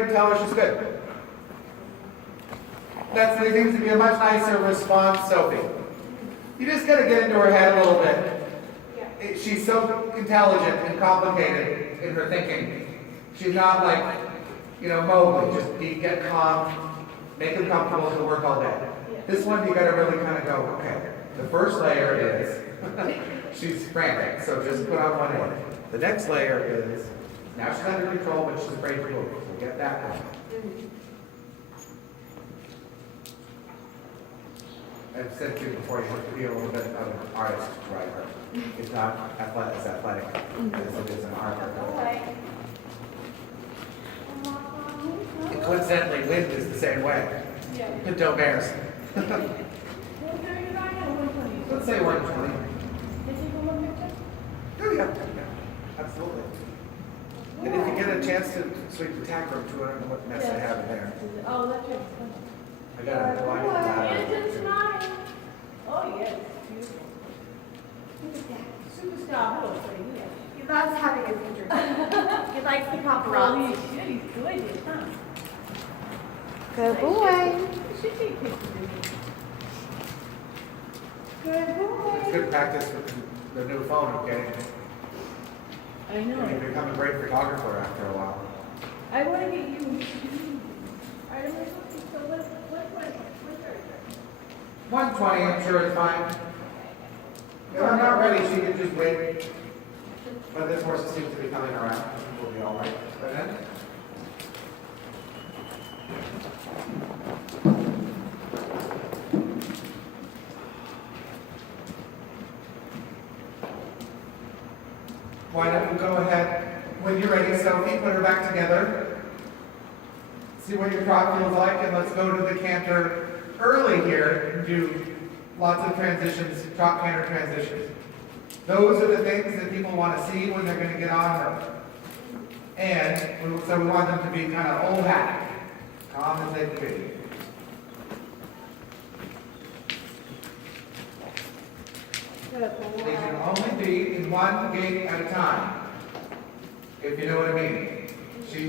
Tell her she's good. That's leading to be a much nicer response, Sophie. You just gotta get into her head a little bit. She's so intelligent and complicated in her thinking. She's not like, Mowgli. Just get calm, make them comfortable to work all day. This one, you gotta really kind of go, okay. The first layer is, she's frantic, so just put on one end. The next layer is, now she's under control, but she's afraid to move. So get that one. I've said to you before, you have to be a little bit of an artist to write her. It's not as athletic as it is an art. And coincidentally, wind is the same way. Pinto bears. Let's say 120. Oh yeah, absolutely. And if you get a chance to sweep the tack room too, I don't know what mess I have in there. Oh, that's it. I got a blind It's mine. Oh, yes. Look at that. Superstar. Hello, Freddie. He loves having his picture. He likes the Oh, paparazzi. he's gorgeous, huh? Good boy. Should take pictures. Good boy. It's good practice with the new phone, okay? I know. You become a great photographer after a while. I want to get you. I don't know. So what 120, I'm sure it's fine. If I'm not ready, she can just wait. But this horse seems to be coming around. We'll be all right. But then, why don't you go ahead, when you're ready, Sophie, put her back together. See what your trot feels like, and let's go to the canter early here and do lots of transitions, trot canter transitions. Those are the things that people want to see when they're going to get on her. And so we want them to be kind of old hat, calm as they can be. They can only be in one gait at a time, if you know what I mean.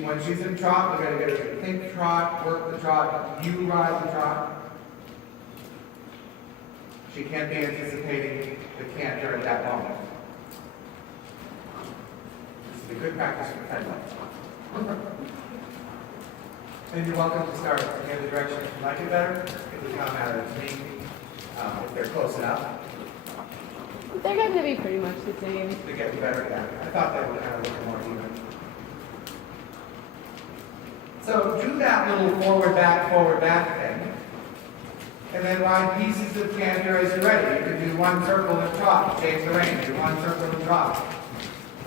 When she's in trot, we're going to get her to think trot, work the trot, you ride the trot. She can't be anticipating the canter at that moment. This is a good practice for headlights. And you're welcome to start in the other direction if you like it better. It would come out of me if they're close enough. They're going to be pretty much the same. To get better at that. I thought they would kind of look more even. So do that little forward, back thing. And then ride pieces of canter as you're ready. You can do one circle and trot, change the range. Do one circle and trot,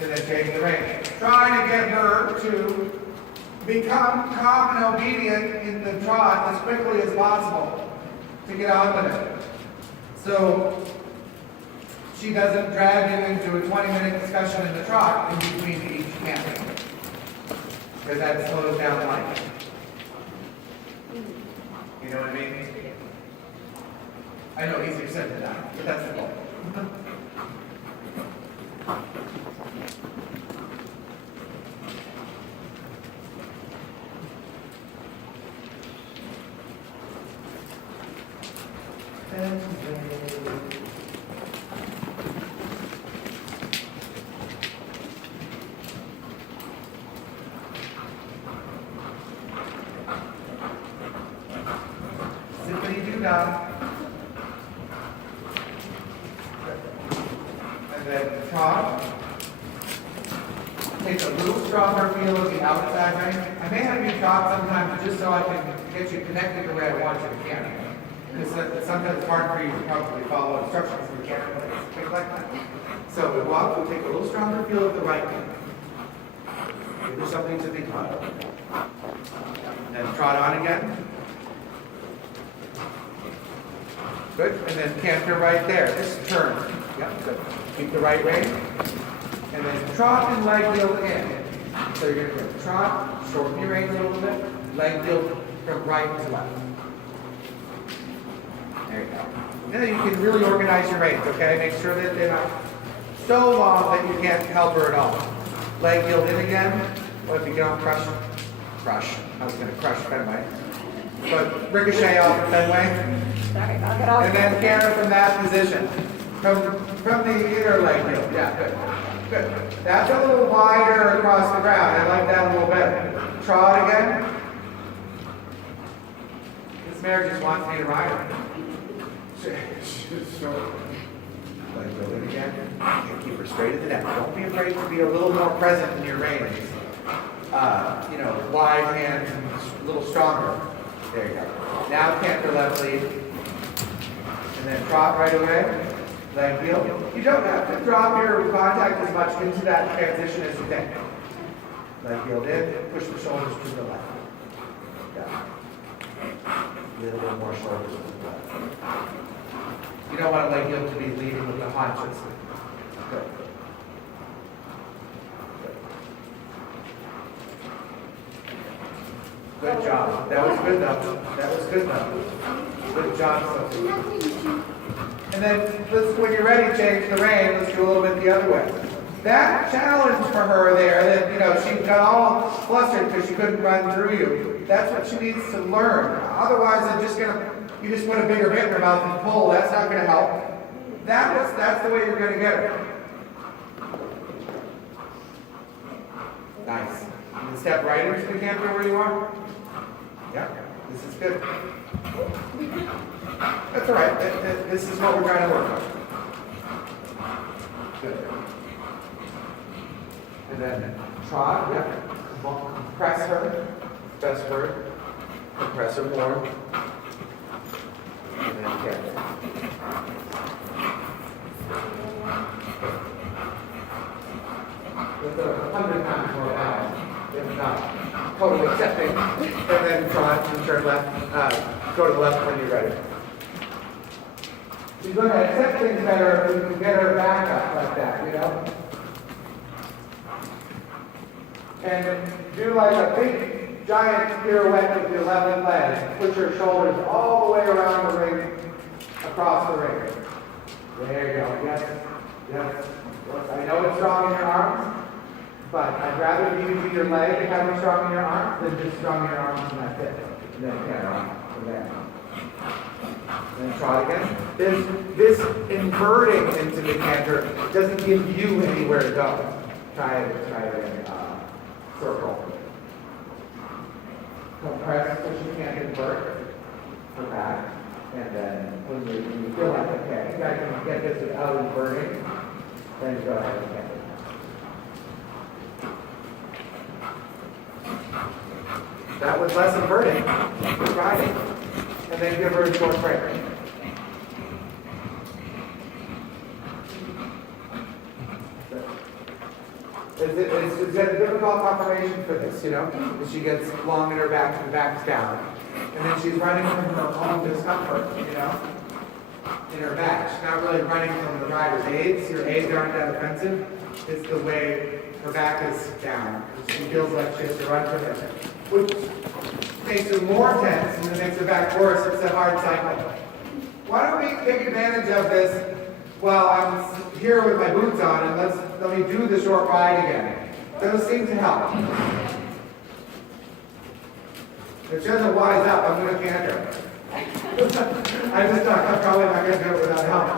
and then change the range. Try to get her to become calm and obedient in the trot as quickly as possible to get on with it. So she doesn't drag you into a 20-minute discussion in the trot in between each canter, because that slows down life. You know what I mean? I know, easier said than done, but that's the goal. Zippity-doo-dah. And then trot. Take a little stronger feel of the outside range. I may have you trot sometimes just so I can get you connected the way I want you to canter. Because sometimes it's hard for you to probably follow instructions if you can't things like that. So we walk, we take a little stronger feel of the right knee. Give her something to think about. Then trot on again. Good, and then canter right there. Just turn. Yep, good. Keep the right rein. And then trot and leg yield in. So you're going to trot, shorten your reins a little bit, leg yield from right to left. There you go. Now you can really organize your reins, okay? Make sure that they're not so long that you can't help her at all. Leg yield in again. What if you get on crush? crush. I was gonna crush Fenway. But ricochet off of Fenway, Sorry, knock it off. and then canter from that position. From the inner leg heel. Yeah, good. Good. That's a little wider across the ground. I like that a little better. Trot again. This mare just wants me to ride her. Leg heel in again. And keep her straight at the neck. Don't be afraid to be a little more present in your reins. Wide hands and a little stronger. There you go. Now canter left lead. And then trot right away. Leg heel. You don't have to drop your contact as much into that transition as you think. Leg heel in, push the shoulders to the left. Yeah. A little bit more shoulders to the left. You don't want a leg heel to be leading with the haunches. Good. Good job. That was good though. That was good though. Good job, Sophie. And then when you're ready, change the rein. Let's do a little bit the other way. That challenge for her there, that she got all flustered because she couldn't run through you. That's what she needs to learn. Otherwise, you just put a bigger bit in her mouth and pull. That's not going to help. That's the way you're going to get her. Nice. You can step right into the canter where you are. Yeah, this is good. That's all right. This is what we're trying to work on. Good. And then trot, yeah. Compress her. Best word. Compress her more. And then canter. With 100 times more balance, if not totally accepting, and then trot and turn left, go to the left when you're ready. She's going to accept things better if we can get her back up like that, And do like a big, giant pirouette with your left leg. Push your shoulders all the way around the ring, across the ring. There you go. Yes. Yes. I know it's strong in your arms, but I'd rather you use your leg and have it strong in your arms than just strong in your arms and that's it. And then canter from there. And then trot again. This inverting into the canter doesn't give you anywhere to go. Try it in circle. Compress so you can't invert her back. And then when you feel like, okay, I can get this without inverting, then you go ahead and canter. That was less inverting. Try it. And then give her a short break. It's a difficult confirmation for this, As she gets long in her back and the back's down. And then she's running from her own discomfort, in her back. She's not really running from the rider's aids. Your aids aren't that offensive. It's the way her back is down. She feels like she has to run from it. Which makes her more tense and it makes her back worse. It's a hard cycle. Why don't we take advantage of this while I'm here with my boots on and let me do the short ride again. Those seem to help. If she doesn't wise up, I'm going to canter. I'm probably not going to do it without help.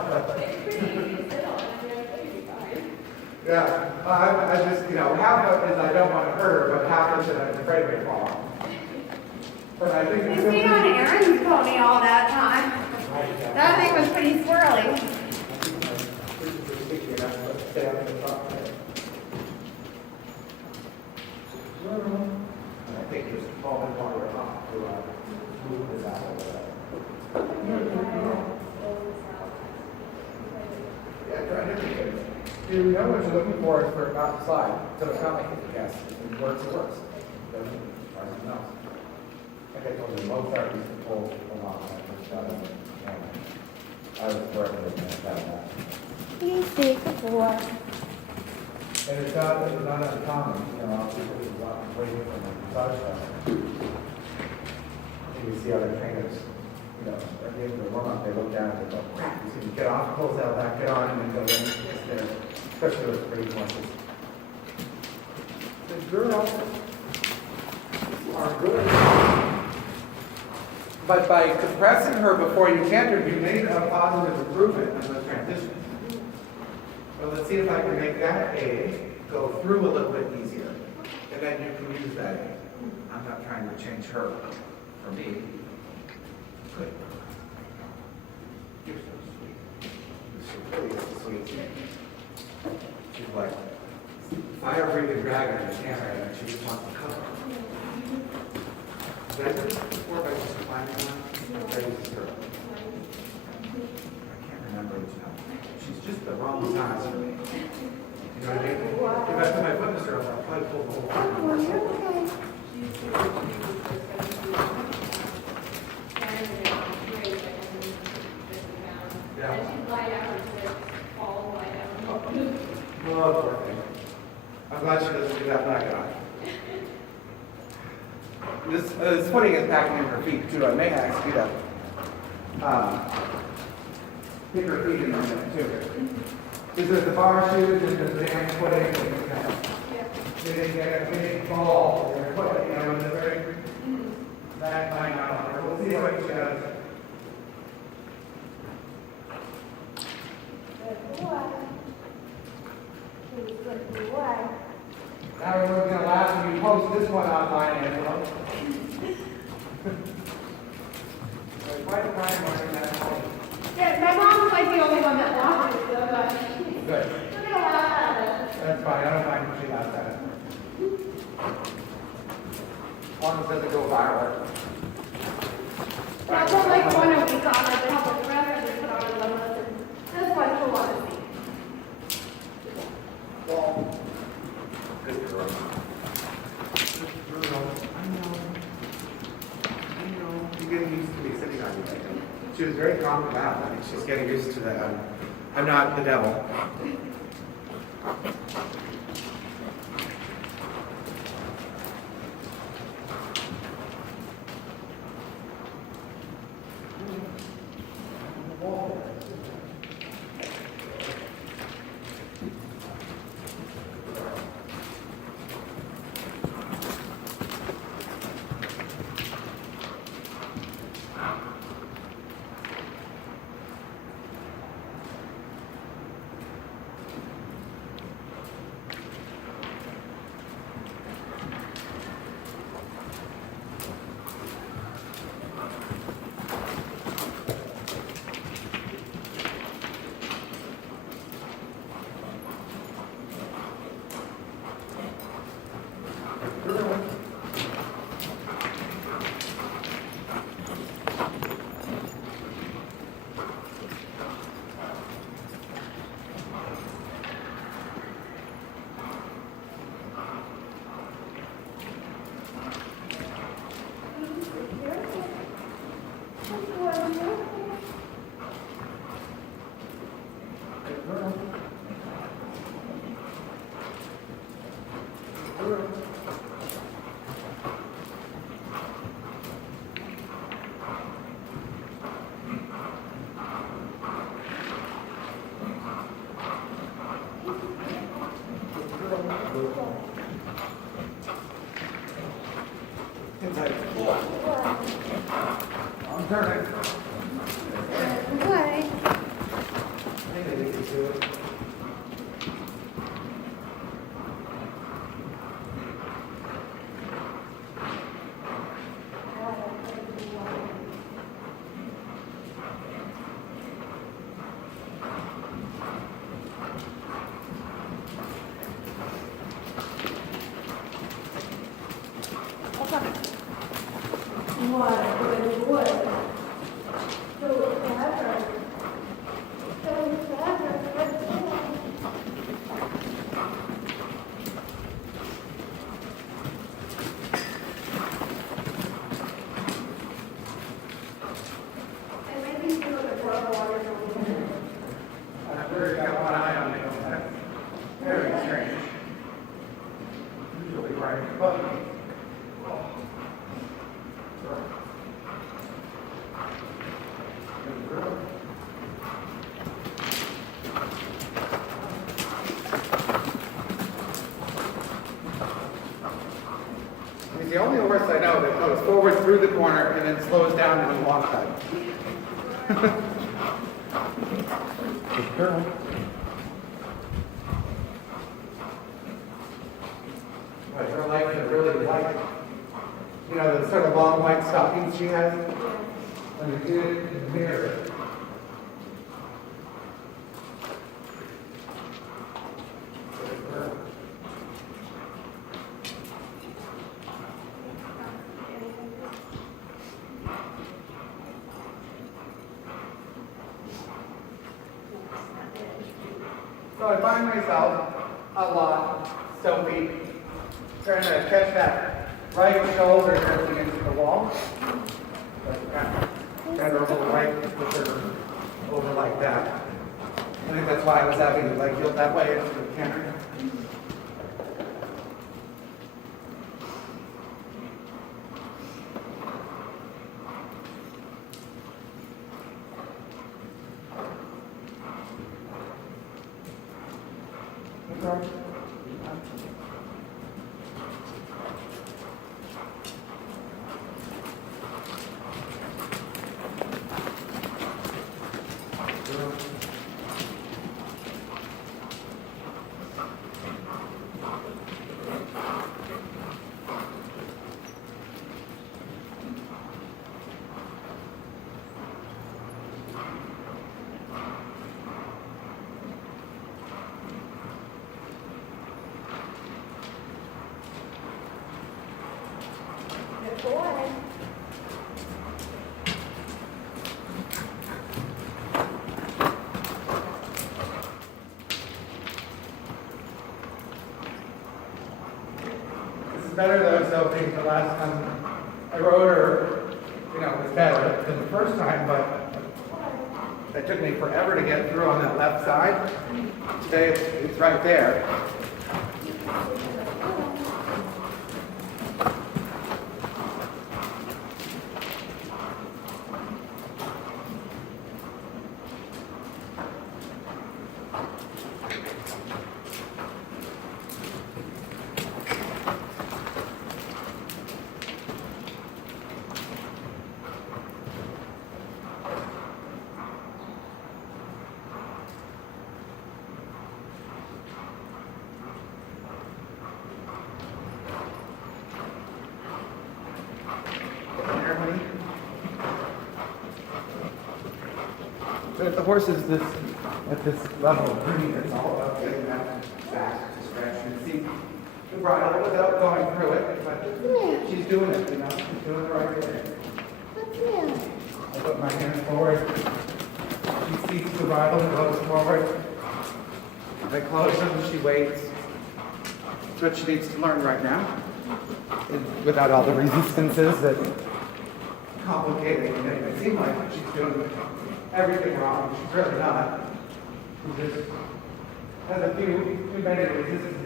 Yeah, I just, half of it is I don't want to hurt her, but half of it I'm afraid of it fall. But I think You stayed on Aaron's pony all that time. That thing was pretty swirly. Stay up in the top there. And I think there's falling water off to move this out of the way. Yeah, try different things. You know what you're looking for is for it not to slide. So it's not like it guess. If it works, it works. It doesn't, try something else. Like I told you, most therapies can pull a lot. I was working with that. Easy, good boy. And it's not uncommon, people who are waiting for the massage session. You see other trainers, at the end of the warm-up, they look down and they go, crap, you see me get off, close out back, get on, and then go in, it's there, especially with pretty horses. Good girl. are good. But by compressing her before you cantered, you made a positive improvement in the transition. So let's see if I can make that A go through a little bit easier. And then you can use that A. I'm not trying to change her for me. Good. You're so sweet. She really is a sweet. She's like fire-breathing dragon in the camera, and she just wants to cover. Did I do this before by just climbing on? Or is this her? I can't remember which now. She's just the wrong size for me. You know what I mean? If I put my foot in the stirrup, I'll probably pull the whole thing. Yeah. Oh, poor thing. I'm glad she doesn't do that back on. This footing is packing in her feet too. I may actually do that. Pick her feet in a minute too. Is there the bar shoes and the damn footing? They didn't get a big ball. They're put, you know, in the very. That might not work. We'll see what she does. Now we're going to laugh when you post this one online, Angela. Quite a time on that point. Yeah, my mom's like the only one that watches it, but Good. we're gonna laugh at it. That's fine. I don't mind when she laughs at it. As long as it doesn't go viral. I'll put like one a week on it, and help with the rest of it put on a list, and this one she'll want to see. Good girl. I know. You're getting used to me sitting on you. She was very calm about it. She's getting used to that. I'm not the devil. I'm turning. Okay. I think I need to do it. I've really got one eye on me. That's very strange. Usually right above me. goes forward through the corner and then slows down to the long side. Good girl. But her legs are really light. You know, the sort of long white stockings she has? When you do it in the mirror. Good girl. So I find myself a lot, Sophie, trying to catch that right shoulder drifting into the wall. Kind of over right, push her over like that. I think that's why I was having to like tilt that way into the camera. Good boy. This is better though, Sophie. The last time I rode her, you know, was better than the first time, but it took me forever to get through on that left side. Today it's right there. But if the horse is this at this level of breeding, it's all about getting that back to stretch and see the bridle without going through it. But she's doing it, you know, she's doing the right thing. I put my hands forward. She seeks the bridle and goes forward. I close them, she waits. That's what she needs to learn right now. And without all the resistances that complicate it and make it seem like she's doing everything wrong. She's really not. She just has a few too many resistances.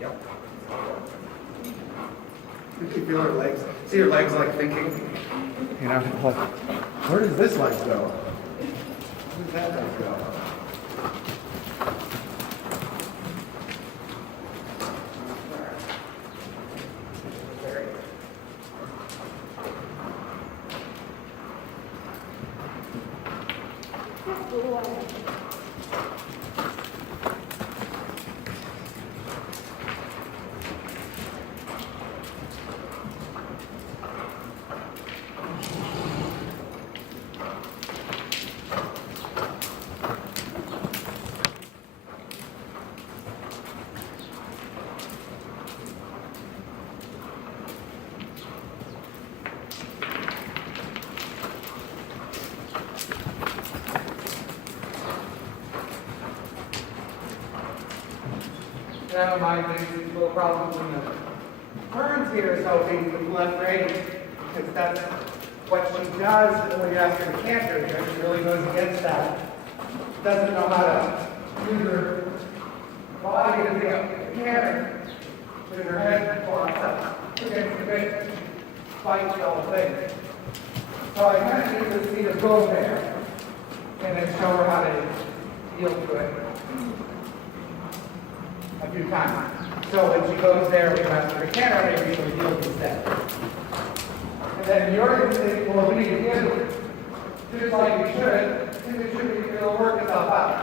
Yep. Did you feel her legs? See her legs like thinking? You know, like, where does this leg go? Where does that leg go? Good boy. I don't mind these little problems in the Burns here is hoping with left rein, because that's what she does when you ask her to canter. You know, she really goes against that. Doesn't know how to use her body to be a canter. With her head blocked up against the big fight the whole thing. So I kind of need to see her go there and then show her how to yield to it a few times. So when she goes there, we have to canter, maybe she'll yield instead. And then your instinct will be to yield, just like you should, and it'll work itself out.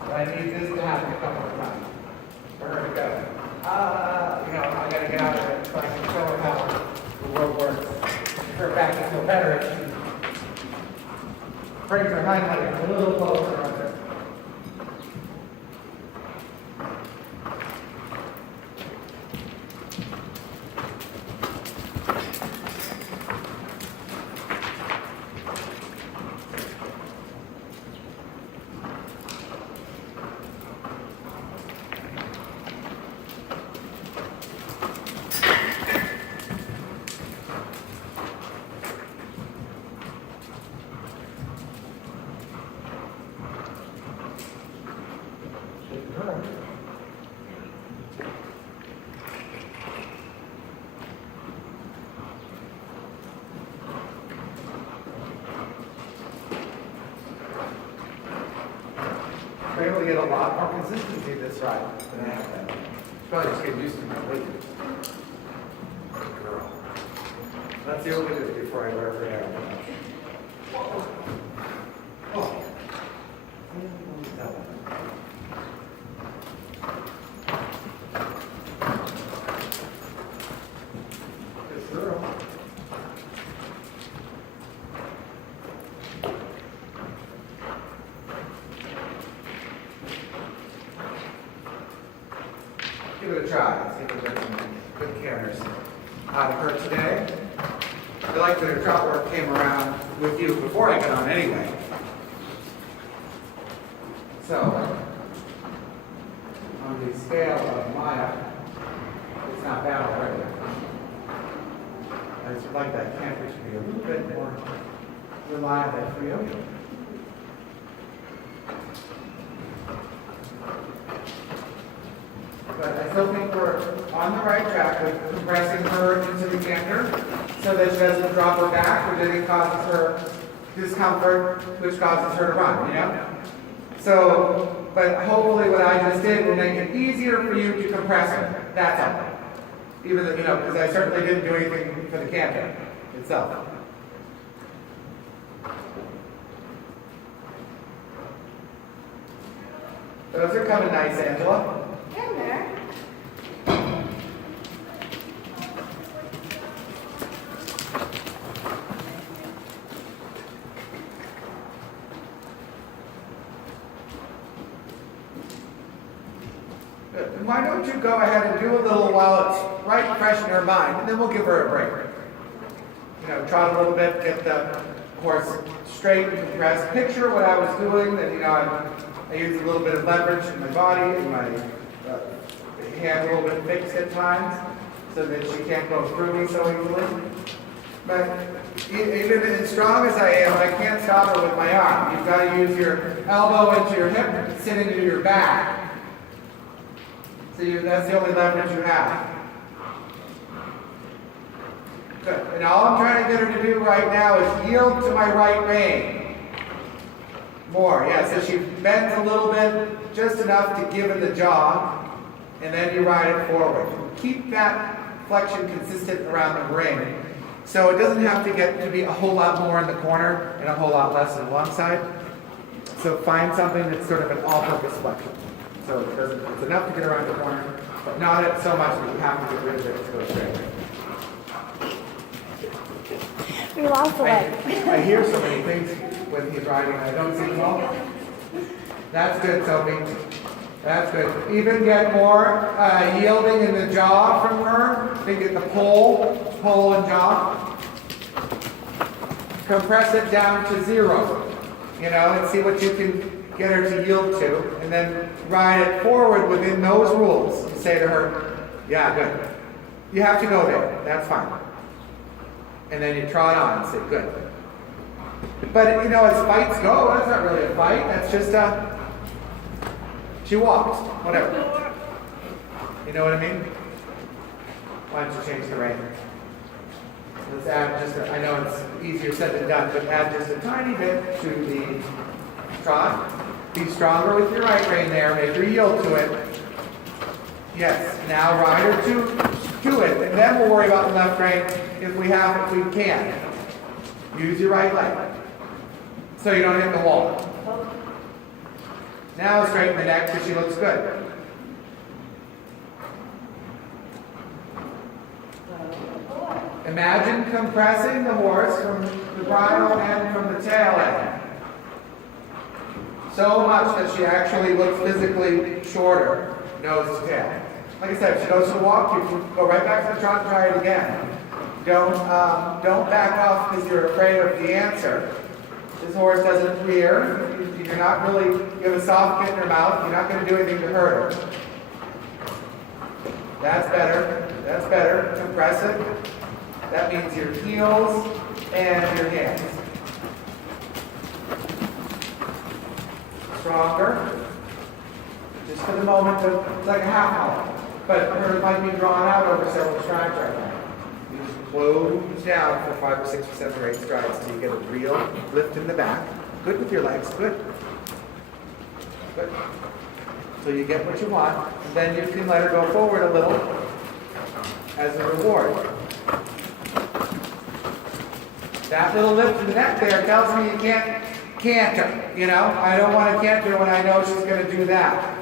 But I need this to happen a couple of times for her to go. I gotta get out of it so I can show her how the world works. Her back is no better if she brings her hind leg a little closer on her. We're able to get a lot more consistency this ride than I have been. Probably just get used to my weight. Girl. Let's see what we do before I wear her hair. Oh. Good girl. Give it a try. See if we get some good canners out of her today. I like that her trot work came around with you before I got on anyway. So, on the scale of Maya, it's not bad already. I just like that canter to be a little bit more reliable for you. But I still think we're on the right track with compressing her into the canter so that she doesn't drop her back, or then it causes her discomfort, which causes her to run, you know? So, but hopefully what I just did will make it easier for you to compress her. That's all. Even though, because I certainly didn't do anything for the canter itself. Those are coming nice, Angela. In there. Good. Why don't you go ahead and do a little while it's right fresh in her mind, and then we'll give her a break. Trot a little bit, get the horse straight and compressed. Picture what I was doing, that, I use a little bit of leverage in my body, and my hand a little bit fixed at times, so that she can't go through me so easily. But even as strong as I am, I can't stop her with my arm. You've got to use your elbow into your hip and sit into your back. So that's the only leverage you have. Good. And all I'm trying to get her to do right now is yield to my right rein. More, yeah. So she bends a little bit, just enough to give it the jog, and then you ride it forward. Keep that flexion consistent around the ring, so it doesn't have to get to be a whole lot more in the corner and a whole lot less on one side. So find something that's sort of an all-purpose flexion. So it's enough to get around the corner, but not so much that you have to get rid of it to go straight. We lost the leg. I hear so many things when he's riding, I don't see them all. That's good, Sophie. That's good. Even get more yielding in the jaw from her. Then get the pole and jaw. Compress it down to 0, and see what you can get her to yield to, and then ride it forward within those rules. You say to her, yeah, good. You have to go there, that's fine. And then you trot on and say, good. But you know, as fights go, that's not really a fight, that's just she walked, whatever. You know what I mean? Why don't you change the rein? Let's add just, I know it's easier said than done, but add just a tiny bit to the trot. Be stronger with your right rein there, make her yield to it. Yes, now ride her to it, and then we'll worry about the left rein if we can. Use your right leg, so you don't hit the wall. Now straighten the neck so she looks good. Imagine compressing the horse from the bridle and from the tail end. So much that she actually looks physically shorter, nose to tail. Like I said, if she goes to walk, you can go right back to the trot and try it again. Don't back off because you're afraid of the answer. This horse doesn't rear. You're not really, you have a soft bit in her mouth. You're not going to do anything to hurt her. That's better. That's better. Compress it. That means your heels and your hands. Stronger. Just for the moment, it's like a half hollow. But hers might be drawn out over several strides right now. You just close down for 5 or 6 or 7 or 8 strides until you get a real lift in the back. Good with your legs, good. Good. So you get what you want, and then you can let her go forward a little as a reward. That little lift in the neck there tells me you can't canter, you know? I don't want to canter when I know she's going to do that.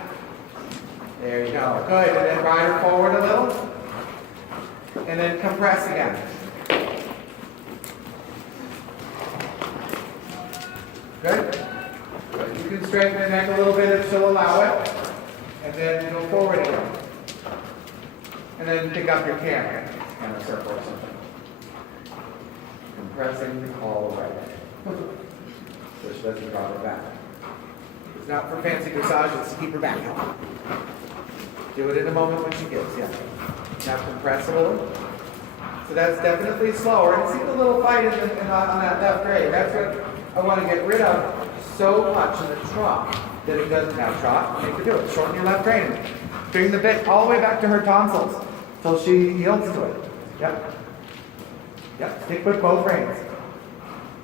There you go. Good. And then ride her forward a little. And then compress again. Good. Good. You can straighten the neck a little bit if she'll allow it. And then go forward again. And then pick up your camera and a circle or something. Compressing all the way. So she doesn't drop her back. It's not for fancy dressage, it's to keep her back out. Do it in a moment when she gives, yeah. Now compress a little. So that's definitely slower. And see the little fight on that left rein. That's what I want to get rid of so much in the trot that it doesn't now trot. Make her do it. Shorten your left rein. Bring the bit all the way back to her tonsils till she yields to it. Yep. Yep. Stick with both reins.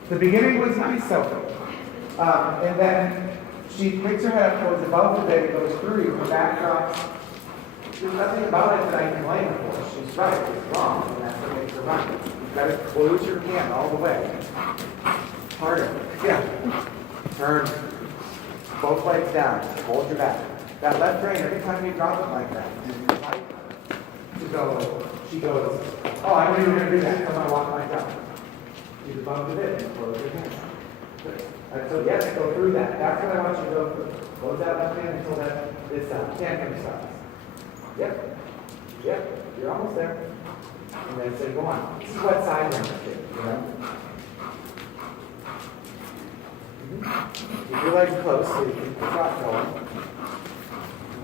The beginning was nice, Sophie. And then she picks her head up towards above the bit, goes through you, her back drops. There's nothing about it that I can blame her for. She's right, it's wrong, and that's what makes her right. You've got to close your hand all the way. Harder. Yeah. Turn. Both legs down. Hold your back. That left rein, every time you drop it like that, you fight to go, she goes, oh, I knew you were going to do that. I'm going to walk my dog. You above the bit and close your hand. Good. So yes, go through that. That's what I want you to go through. Close that left hand until that this tantrum starts. Yep. Yep. You're almost there. And then say, go on. This is what side you're going to do, you know? Keep your legs close so you keep the trot going.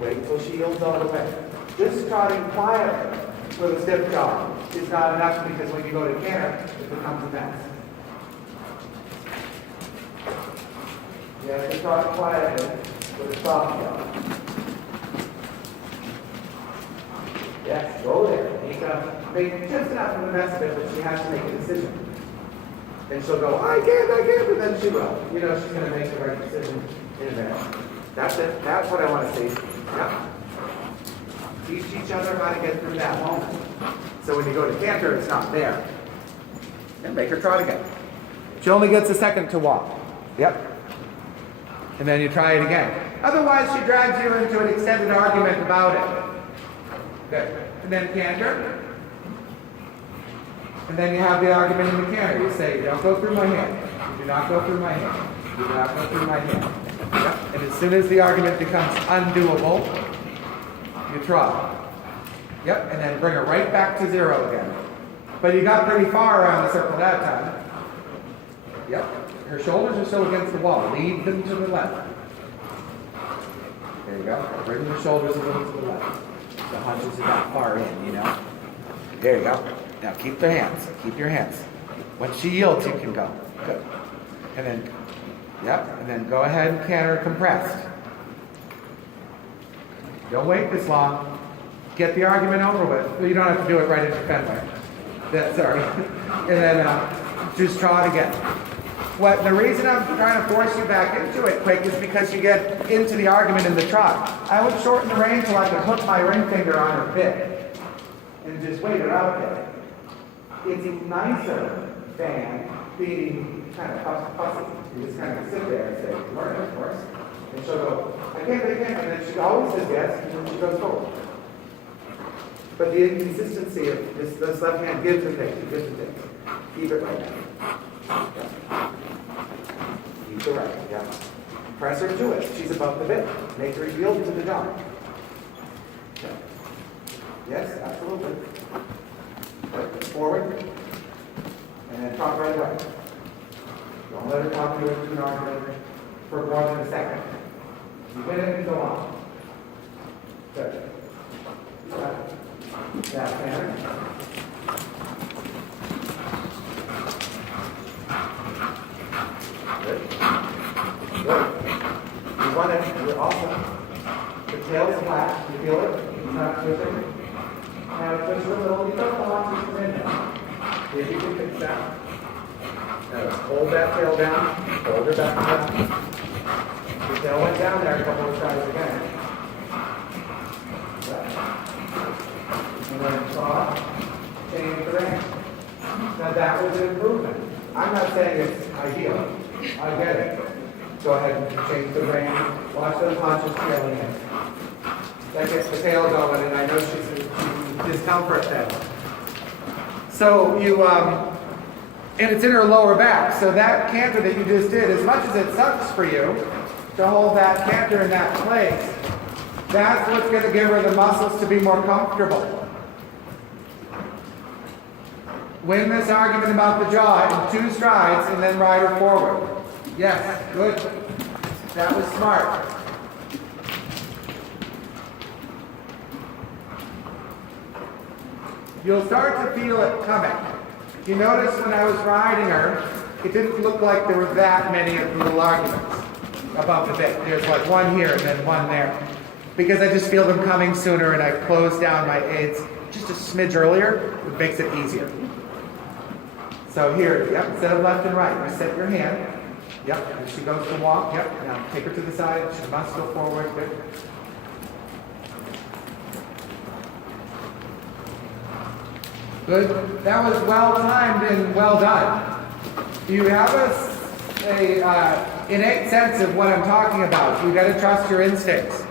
Wait until she yields all the way. Just trotting quietly with a stiff jaw is not enough because when you go to canter, it becomes a mess. You have to trot quietly with a soft jaw. Yes, go there. Make just enough of a mess of it, but she has to make a decision. And she'll go, I can't, but then she will. You know, she's going to make the right decision in a minute. That's it. That's what I want to see. Yep. Teach each other how to get through that moment. So when you go to canter, it's not there. And make her trot again. She only gets a second to walk. Yep. And then you try it again. Otherwise, she drags you into an extended argument about it. Good. And then canter. And then you have the argument in the canter. You say, don't go through my hand. You do not go through my hand. You do not go through my hand. Yep. And as soon as the argument becomes undoable, you trot. Yep. And then bring her right back to 0 again. But you got pretty far around the circle that time. Yep. Her shoulders are still against the wall. Lead them to the left. There you go. Bring the shoulders a little to the left. The hunches are not far in, you know. There you go. Now keep the hands. Keep your hands. When she yields, you can go. Good. And then, yep. And then go ahead and canter compressed. Don't wait this long. Get the argument over with. Well, you don't have to do it right into Fenway. Sorry. And then just trot again. The reason I'm trying to force you back into it quick is because you get into the argument in the trot. I would shorten the rein till I could hook my ring finger on her bit and just wait her out there. It's nicer than being kind of fussy. You just kind of sit there and say, "Good morning, of course." And she'll go, "I can't, and then she always says yes, and then she goes forward. But the inconsistency of this left hand gives and takes, gives and takes. Keep it right now. Yeah. Keep the right, yeah. Press her to it. She's above the bit. Make her yield to the jump. Yeah. Yes, absolutely. Right. Forward. And then talk right away. Don't let her talk to you into an argument for more than a second. You win it and go on. Good. Yeah, Karen. Good. Good. You want it. You're awesome. The tail's flat. You feel it? It's not twisting. Now twist a little. You don't want to come in now. See if you can fix that. Now hold that tail down. Hold her back up. The tail went down there a couple of times again. And then draw, change the rein. Now that was an improvement. I'm not saying it's ideal. I get it. Go ahead and change the rein. Watch those haunches trailing in. That gets the tail going, and I know she's in discomfort then. So you, and it's in her lower back. So that canter that you just did, as much as it sucks for you to hold that canter in that place, that's what's going to give her the muscles to be more comfortable. Win this argument about the jaw in 2 strides and then ride her forward. Yes, good. That was smart. You'll start to feel it coming. You notice when I was riding her, it didn't look like there were that many little arguments above the bit. There's like one here and then one there. Because I just feel them coming sooner and I close down my aids just a smidge earlier, it makes it easier. So here, yep, instead of left and right, you set your hand. Yep, and she goes to walk, yep, now take her to the side, she must go forward, good. Good, that was well timed and well done. You have a innate sense of what I'm talking about. You got to trust your instincts.